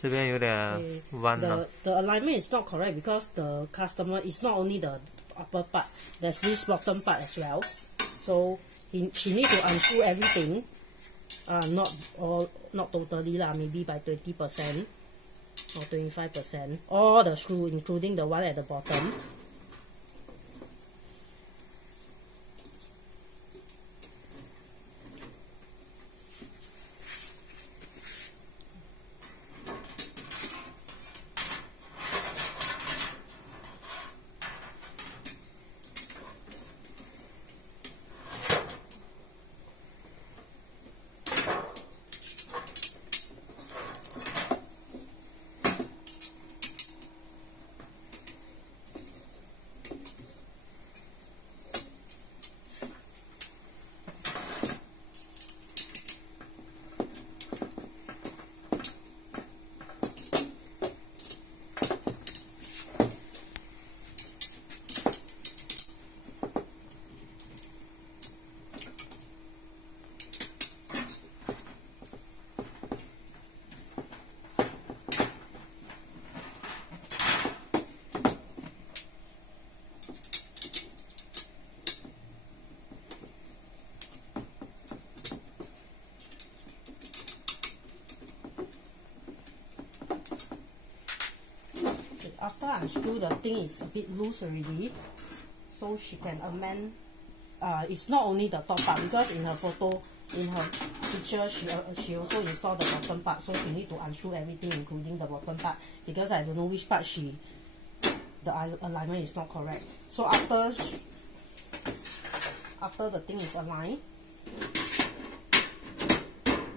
这边有点弯了。The alignment is not correct because the customer is not only the upper part, there's this bottom part as well. So she need to unscrew everything. Not totally lah, maybe by 20% or 25%. All the screw, including the one at the bottom. After I unscrew, the thing is a bit loose already, so she can amend. It's not only the top part, because in her photo, in her picture, she also installed the bottom part, so she need to unscrew everything, including the bottom part, because I don't know which part the alignment is not correct. So after the thing is aligned,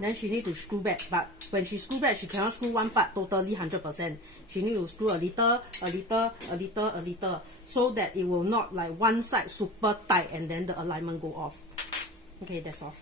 then she need to screw back. But when she screw back, she cannot screw one part totally 100%. She need to screw a little, so that it will not like one side super tight and then the alignment go off. Okay, that's all.